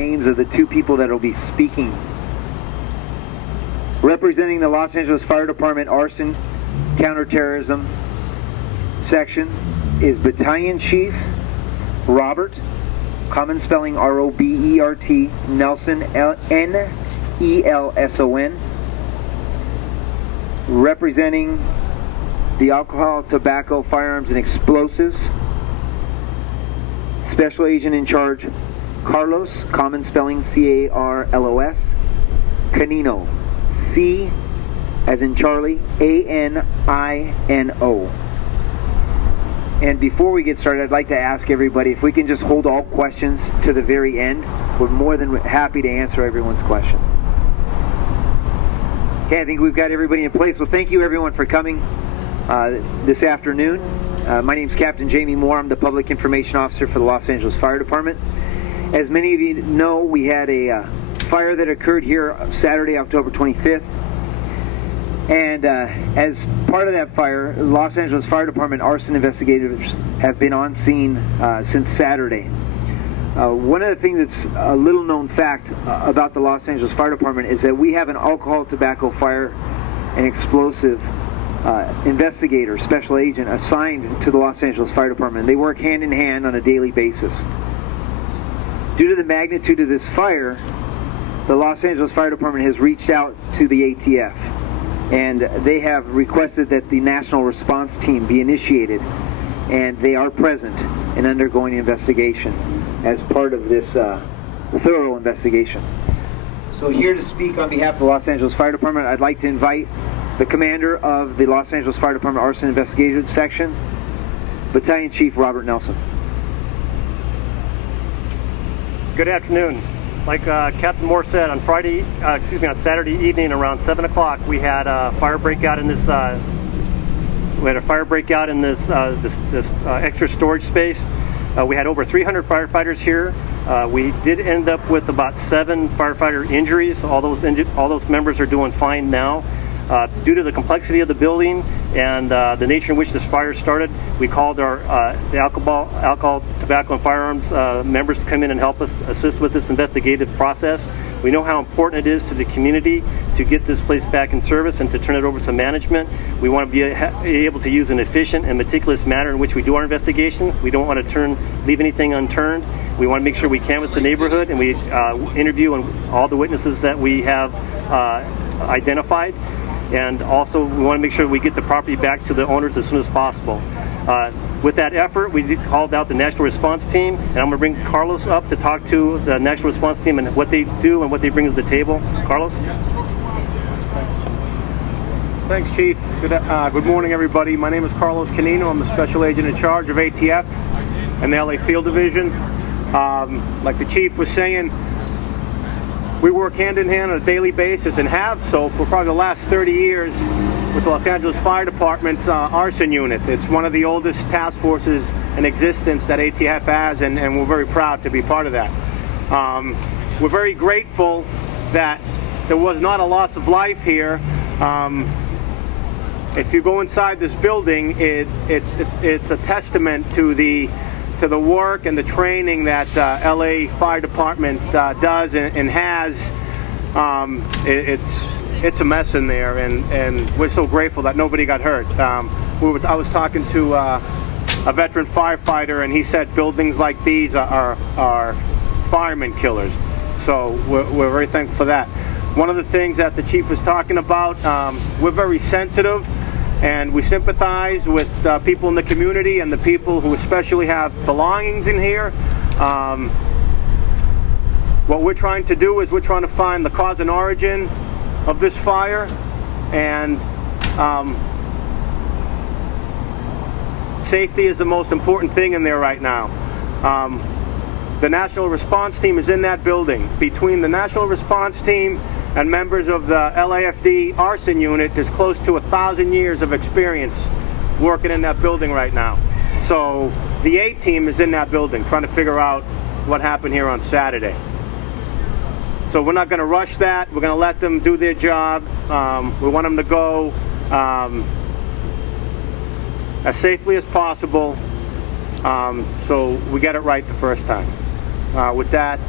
names of the two people that will be speaking. Representing the Los Angeles Fire Department Arson Counterterrorism Section is Battalion Chief Robert, common spelling R-O-B-E-R-T, Nelson, N-E-L-S-O-N. Representing the Alcohol, Tobacco, Firearms, and Explosives, Special Agent in Charge Carlos, common spelling C-A-R-L-O-S, Canino, C as in Charlie, A-N-I-N-O. And before we get started, I'd like to ask everybody if we can just hold all questions to the very end. We're more than happy to answer everyone's question. Okay, I think we've got everybody in place. Well, thank you everyone for coming this afternoon. My name is Captain Jamie Moore. I'm the Public Information Officer for the Los Angeles Fire Department. As many of you know, we had a fire that occurred here Saturday, October 25th. And as part of that fire, Los Angeles Fire Department arson investigators have been on scene since Saturday. One of the things that's a little known fact about the Los Angeles Fire Department is that we have an alcohol, tobacco, fire, and explosive investigator, special agent assigned to the Los Angeles Fire Department. They work hand in hand on a daily basis. Due to the magnitude of this fire, the Los Angeles Fire Department has reached out to the ATF, and they have requested that the national response team be initiated, and they are present and undergoing investigation as part of this thorough investigation. So here to speak on behalf of the Los Angeles Fire Department, I'd like to invite the commander of the Los Angeles Fire Department Arson Investigative Section, Battalion Chief Robert Nelson. Good afternoon. Like Captain Moore said, on Saturday evening around 7 o'clock, we had a fire breakout in this. Extra storage space. We had over 300 firefighters here. We did end up with about 7 firefighter injuries. All those members are doing fine now. Due to the complexity of the building and the nature in which this fire started, we called our the alcohol, tobacco, and firearms members to come in and help us assist with this investigative process. We know how important it is to the community to get this place back in service and to turn it over to management. We want to be able to use an efficient and meticulous manner in which we do our investigation. We don't want to leave anything unturned. We want to make sure we canvass the neighborhood and we interview all the witnesses that we have identified. And also, we want to make sure we get the property back to the owners as soon as possible. With that effort, we called out the National Response Team, and I'm going to bring Carlos up to talk to the National Response Team and what they do and what they bring to the table. Carlos? Thanks, Chief. Good morning, everybody. My name is Carlos Canino. I'm the Special Agent in charge of ATF and the LA Field Division. Like the Chief was saying, we work hand in hand on a daily basis and have so for probably the last 30 years with the Los Angeles Fire Department's arson unit. It's one of the oldest task forces in existence that ATF has, and we're very proud to be part of that. We're very grateful that there was not a loss of life here. If you go inside this building, it's a testament to the work and the training that LA Fire Department does and has. It's a mess in there, and we're so grateful that nobody got hurt. I was talking to a veteran firefighter, and he said buildings like these are fireman killers. So we're very thankful for that. One of the things that the Chief was talking about, we're very sensitive, and we sympathize with people in the community and the people who especially have belongings in here. What we're trying to do is we're trying to find the cause and origin of this fire, and safety is the most important thing in there right now. The National Response Team is in that building. Between the National Response Team and members of the LAFD arson unit, there's close to 1,000 years of experience working in that building right now. So the A team is in that building trying to figure out what happened here on Saturday. So we're not going to rush that. We're going to let them do their job. We want them to go as safely as possible, so we get it right the first time. With that,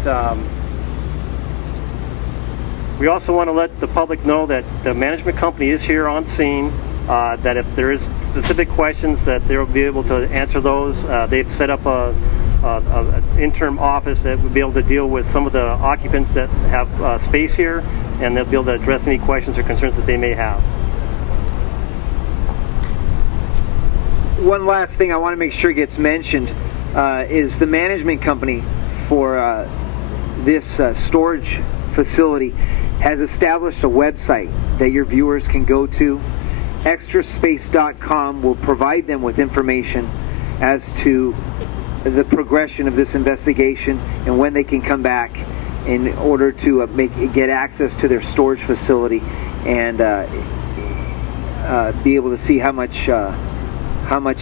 We also want to let the public know that the management company is here on scene, that if there is specific questions that they'll be able to answer those. They've set up an interim office that would be able to deal with some of the occupants that have space here, and they'll be able to address any questions or concerns that they may have. One last thing I want to make sure gets mentioned is the management company for this storage facility has established a website that your viewers can go to. Extraspace.com will provide them with information as to the progression of this investigation and when they can come back in order to get access to their storage facility and be able to see how much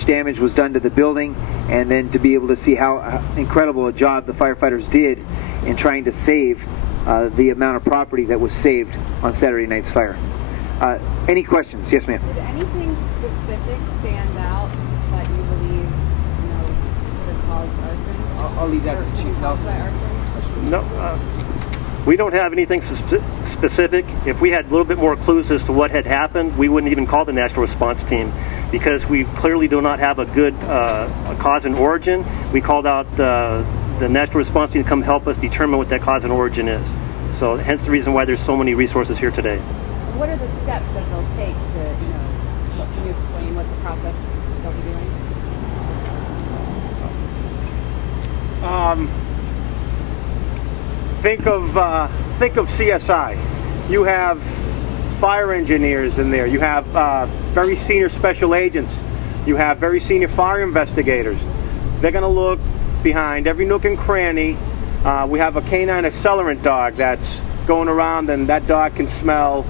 damage was done to the building, and then to be able to see how incredible a job the firefighters did in trying to save the amount of property that was saved on Saturday night's fire. Any questions? Yes, ma'am. Did anything specific stand out that you believe, could cause arson? I'll leave that to Chief Nelson. No, we don't have anything specific. If we had a little bit more clues as to what had happened, we wouldn't even call the National Response Team, because we clearly do not have a good cause and origin. We called out the National Response Team to come help us determine what that cause and origin is. So hence the reason why there's so many resources here today. What are the steps that they'll take to, can you explain what the process they'll be doing? Think of CSI. You have fire engineers in there. You have very senior special agents. You have very senior fire investigators. They're going to look behind every nook and cranny. We have a canine accelerant dog that's going around, and that dog can smell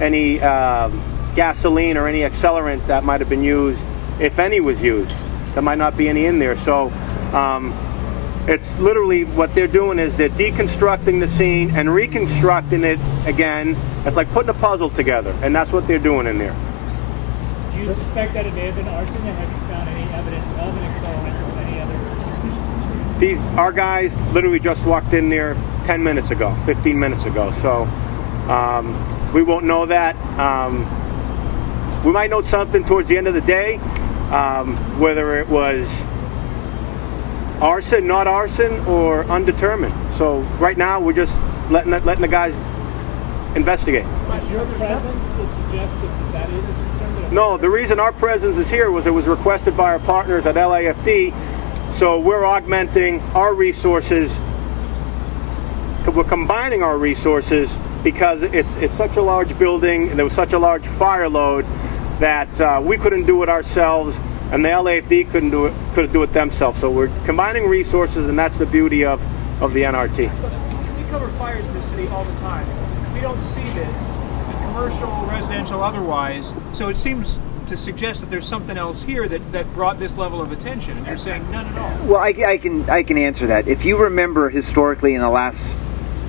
any gasoline or any accelerant that might have been used, if any was used. There might not be any in there. So it's literally what they're doing is they're deconstructing the scene and reconstructing it again. It's like putting a puzzle together, and that's what they're doing in there. Do you suspect that it may have been arson, and have you found any evidence of an accelerant or any other suspicious material? Our guys literally just walked in there 10 minutes ago, 15 minutes ago, so we won't know that. We might know something towards the end of the day, whether it was arson, not arson, or undetermined. So right now we're just letting the guys investigate. Does your presence suggest that is a concern? No, the reason our presence is here was it was requested by our partners at LAFD, so we're augmenting our resources. We're combining our resources because it's such a large building and there was such a large fire load that we couldn't do it ourselves, and the LAFD couldn't do it themselves. So we're combining resources, and that's the beauty of the NRT. We cover fires in the city all the time. We don't see this, commercial, residential, otherwise. So it seems to suggest that there's something else here that brought this level of attention, and you're saying none at all. Well, I can answer that. If you remember historically in the last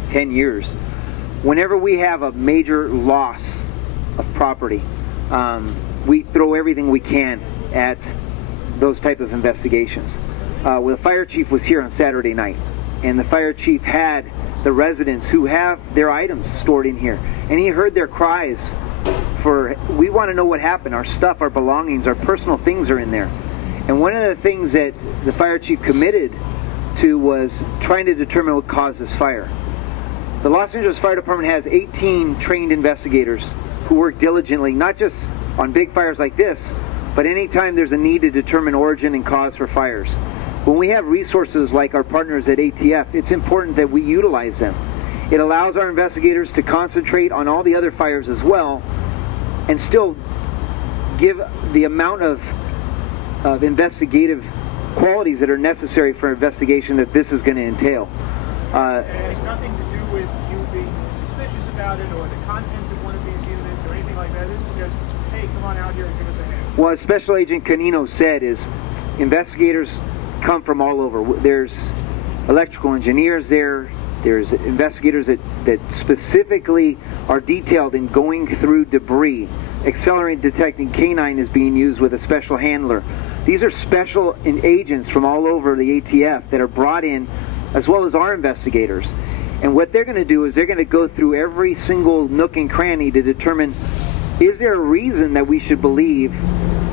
10 years, whenever we have a major loss of property, we throw everything we can at those type of investigations. Well, the fire chief was here on Saturday night, and the fire chief had the residents who have their items stored in here, and he heard their cries for, we want to know what happened. Our stuff, our belongings, our personal things are in there. And one of the things that the fire chief committed to was trying to determine what caused this fire. The Los Angeles Fire Department has 18 trained investigators who work diligently, not just on big fires like this, but anytime there's a need to determine origin and cause for fires. When we have resources like our partners at ATF, it's important that we utilize them. It allows our investigators to concentrate on all the other fires as well, and still give the amount of investigative qualities that are necessary for investigation that this is going to entail. It has nothing to do with you being suspicious about it or the contents of one of these units or anything like that. This is just, hey, come on out here and give us a hand. Well, as Special Agent Canino said, is investigators come from all over. There's electrical engineers there. There's investigators that specifically are detailed in going through debris. Accelerated detecting canine is being used with a special handler. These are special agents from all over the ATF that are brought in, as well as our investigators. And what they're going to do is they're going to go through every single nook and cranny to determine, is there a reason that we should believe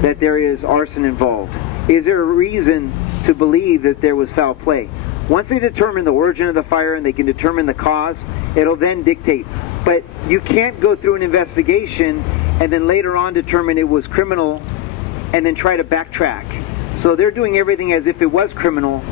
that there is arson involved? Is there a reason to believe that there was foul play? Once they determine the origin of the fire and they can determine the cause, it'll then dictate. But you can't go through an investigation and then later on determine it was criminal and then try to backtrack. So they're doing everything as if it was criminal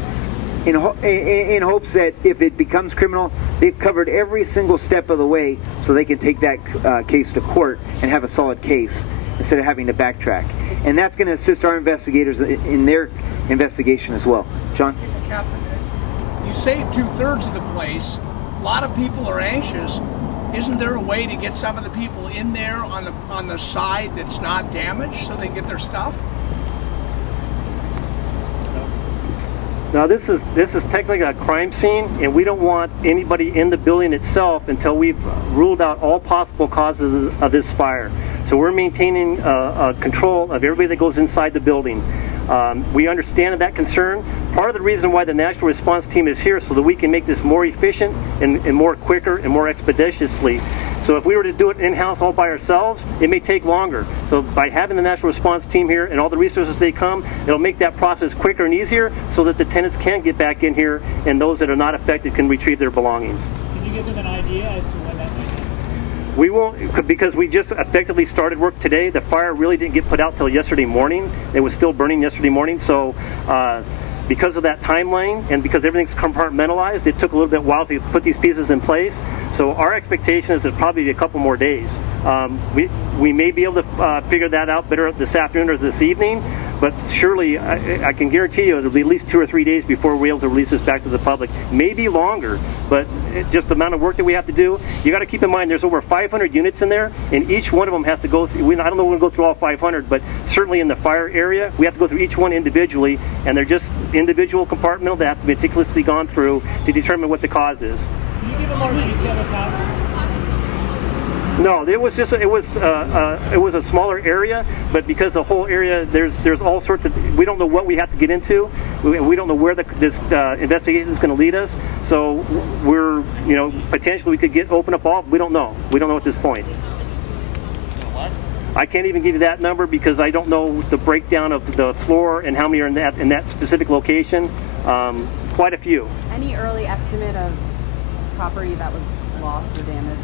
in hopes that if it becomes criminal, they've covered every single step of the way so they can take that case to court and have a solid case instead of having to backtrack. And that's going to assist our investigators in their investigation as well. John? Captain, you saved 2/3 of the place. A lot of people are anxious. Isn't there a way to get some of the people in there on the side that's not damaged so they can get their stuff? Now this is technically a crime scene, and we don't want anybody in the building itself until we've ruled out all possible causes of this fire. So we're maintaining control of everybody that goes inside the building. We understand that concern. Part of the reason why the National Response Team is here so that we can make this more efficient and more quicker and more expeditiously. So if we were to do it in-house all by ourselves, it may take longer. So by having the National Response Team here and all the resources they come, it'll make that process quicker and easier so that the tenants can get back in here and those that are not affected can retrieve their belongings. Can you give them an idea as to when that might be? We won't, because we just effectively started work today. The fire really didn't get put out till yesterday morning. It was still burning yesterday morning. So because of that timeline and because everything's compartmentalized, it took a little bit while to put these pieces in place. So our expectation is it'll probably be a couple more days. We may be able to figure that out better this afternoon or this evening, but surely I can guarantee you it'll be at least 2 or 3 days before we're able to release this back to the public. Maybe longer, but just the amount of work that we have to do. You got to keep in mind there's over 500 units in there, and each one of them has to go through. I don't know if we're going to go through all 500, but certainly in the fire area, we have to go through each one individually, and they're just individual compartmental that have to be meticulously gone through to determine what the cause is. Can you give a more detailed account? No, it was just it was a smaller area, but because the whole area there's all sorts of, we don't know what we have to get into. We don't know where this investigation is going to lead us. So we're potentially we could open up all. We don't know. We don't know at this point. I can't even give you that number because I don't know the breakdown of the floor and how many are in that specific location. Quite a few. Any early estimate of property that was lost or damaged?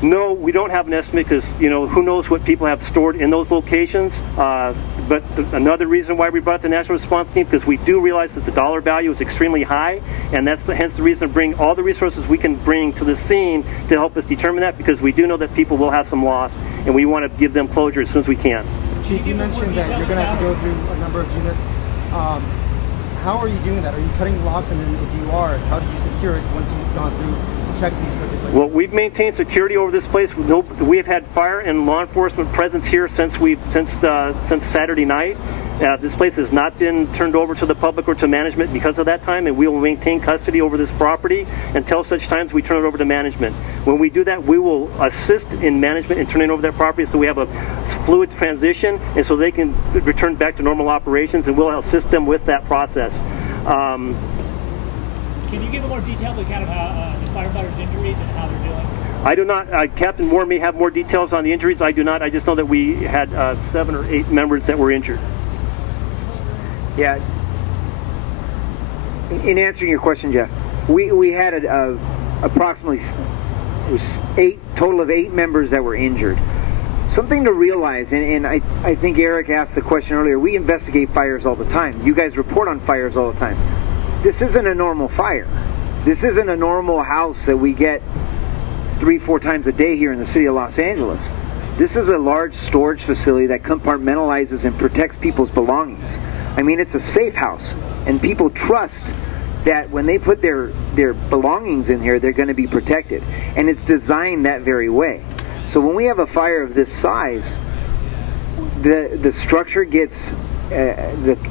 No, we don't have an estimate because, who knows what people have stored in those locations. But another reason why we brought the National Response Team, because we do realize that the dollar value is extremely high, and that's hence the reason to bring all the resources we can bring to the scene to help us determine that, because we do know that people will have some loss, and we want to give them closure as soon as we can. Chief, you mentioned that you're going to have to go through a number of units. How are you doing that? Are you cutting locks, and then if you are, how do you secure it once you've gone through to check these particular? Well, we've maintained security over this place. We have had fire and law enforcement presence here since Saturday night. This place has not been turned over to the public or to management because of that time, and we will maintain custody over this property until such times we turn it over to management. When we do that, we will assist in management in turning over that property so we have a fluid transition and so they can return back to normal operations, and we'll assist them with that process. Can you give a more detailed account of how the firefighters' injuries and how they're doing? I do not. Captain Moore may have more details on the injuries. I do not. I just know that we had 7 or 8 members that were injured. Yeah. In answering your question, Jeff, we had approximately total of 8 members that were injured. Something to realize, and I think Eric asked the question earlier, we investigate fires all the time. You guys report on fires all the time. This isn't a normal fire. This isn't a normal house that we get 3-4 times a day here in the city of Los Angeles. This is a large storage facility that compartmentalizes and protects people's belongings. I mean, it's a safe house, and people trust that when they put their belongings in here, they're going to be protected. And it's designed that very way. So when we have a fire of this size, the structure gets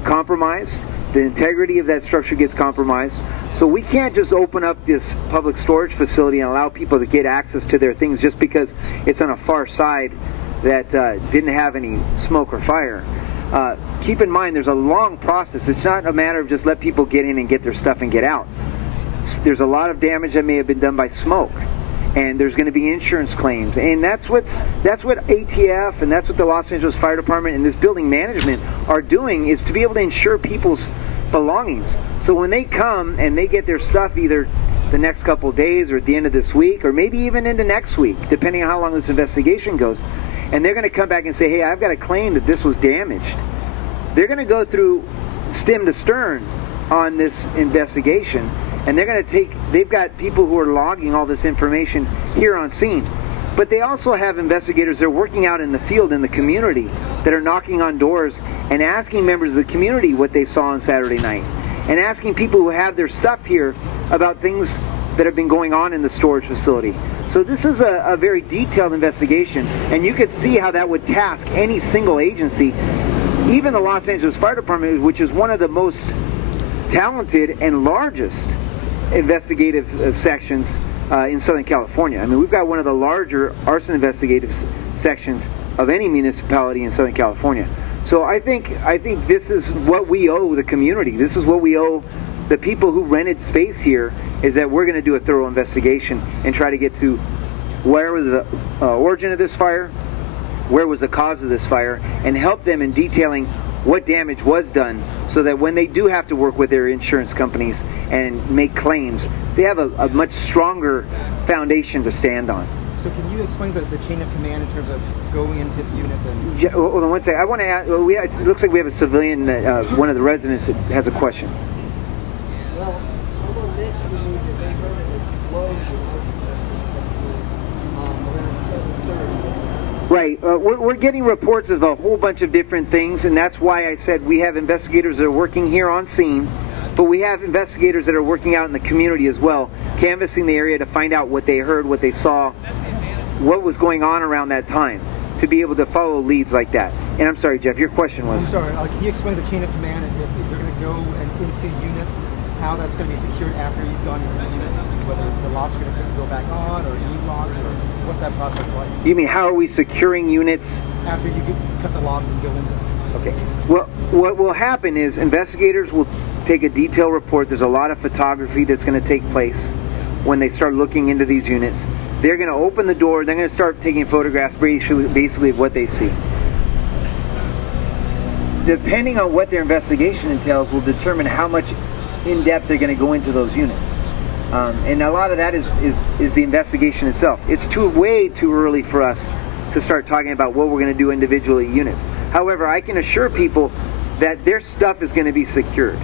compromised. The integrity of that structure gets compromised. So we can't just open up this public storage facility and allow people to get access to their things just because it's on a far side that didn't have any smoke or fire. Keep in mind, there's a long process. It's not a matter of just let people get in and get their stuff and get out. there's a lot of damage that may have been done by smoke, and there's going to be insurance claims, and that's what ATF and that's what the Los Angeles Fire Department and this building management are doing, is to be able to insure people's belongings. So when they come and they get their stuff either the next couple of days or at the end of this week or maybe even into next week, depending on how long this investigation goes, and they're going to come back and say, hey, I've got a claim that this was damaged, they're going to go through stem to stern on this investigation, and they're going to take, they've got people who are logging all this information here on scene, but they also have investigators that are working out in the field in the community that are knocking on doors and asking members of the community what they saw on Saturday night, and asking people who have their stuff here about things that have been going on in the storage facility. So this is a very detailed investigation, and you could see how that would task any single agency, even the Los Angeles Fire Department, which is one of the most talented and largest investigative sections in Southern California. I mean, we've got one of the larger arson investigative sections of any municipality in Southern California. So I think this is what we owe the community. This is what we owe the people who rented space here, is that we're going to do a thorough investigation and try to get to where was the origin of this fire, where was the cause of this fire, and help them in detailing what damage was done, so that when they do have to work with their insurance companies and make claims, they have a much stronger foundation to stand on. So can you explain the chain of command in terms of going into the units? And Hold on one second. I want to ask, it looks like we have a civilian, one of the residents that has a question. Well, someone mentioned to me that they heard an explosion around 7:30. Right. We're getting reports of a whole bunch of different things, and that's why I said we have investigators that are working here on scene, but we have investigators that are working out in the community as well, canvassing the area to find out what they heard, what they saw, what was going on around that time, to be able to follow leads like that. And I'm sorry, Jeff, your question was? I'm sorry, can you explain the chain of command, and if you're going to go into units, how that's going to be secured after you've gone into the units, whether the locks are going to go back on, or new locks, or what's that process like? You mean how are we securing units? After you cut the locks and go in there. Okay. Well, what will happen is investigators will take a detailed report. There's a lot of photography that's going to take place when they start looking into these units. They're going to open the door. They're going to start taking photographs basically of what they see. Depending on what their investigation entails will determine how much in depth they're going to go into those units. And a lot of that is the investigation itself. It's way too early for us to start talking about what we're going to do individually units. However, I can assure people that their stuff is going to be secured.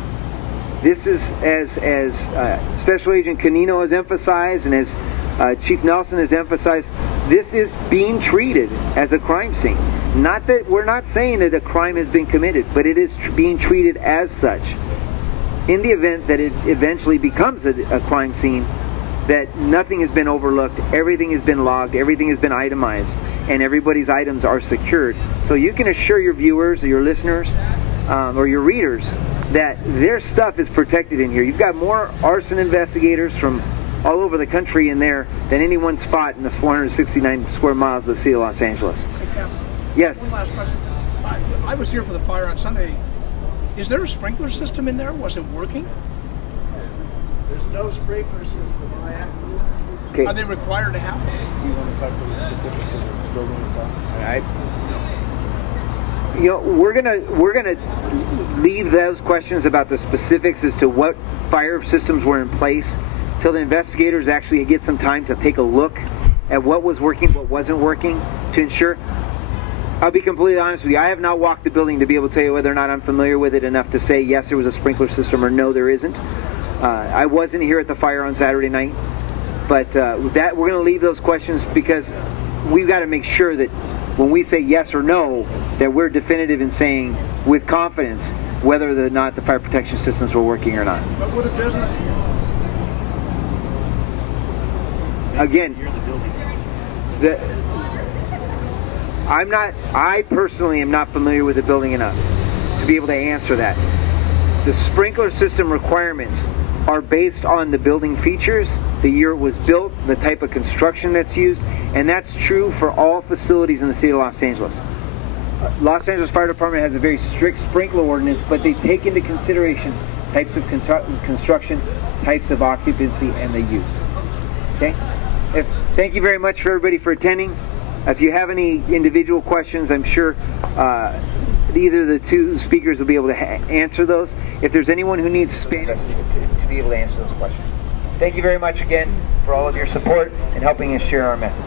This is, as Special Agent Canino has emphasized, and as Chief Nelson has emphasized, this is being treated as a crime scene. Not that we're not saying that a crime has been committed, but it is being treated as such. In the event that it eventually becomes a crime scene, that nothing has been overlooked, everything has been logged, everything has been itemized, and everybody's items are secured. So you can assure your viewers or your listeners or your readers that their stuff is protected in here. You've got more arson investigators from all over the country in there than any one spot in the 469 square miles of the city of Los Angeles. Hey, Captain, yes? One last question. I was here for the fire on Sunday. Is there a sprinkler system in there? Was it working? There's no sprinkler system. I asked them. Okay. Are they required to have it? Do you want to talk to the specifics of the building itself? You know, we're gonna leave those questions about the specifics as to what fire systems were in place till the investigators actually get some time to take a look at what was working, what wasn't working, to ensure. I'll be completely honest with you, I have not walked the building to be able to tell you whether or not I'm familiar with it enough to say yes, there was a sprinkler system, or no, there isn't. I wasn't here at the fire on Saturday night, but that we're going to leave those questions, because we've got to make sure that when we say yes or no, that we're definitive in saying with confidence whether or not the fire protection systems were working or not. But with a business, again, I personally am not familiar with the building enough to be able to answer that. The sprinkler system requirements are based on the building features, the year it was built, the type of construction that's used, and that's true for all facilities in the city of Los Angeles. Los Angeles Fire Department has a very strict sprinkler ordinance, but they take into consideration types of construction, types of occupancy, and the use. Okay? Thank you very much for everybody for attending. If you have any individual questions, I'm sure either of the two speakers will be able to answer those. If there's anyone who needs Spanish to be able to answer those questions. Thank you very much again for all of your support and helping us share our message.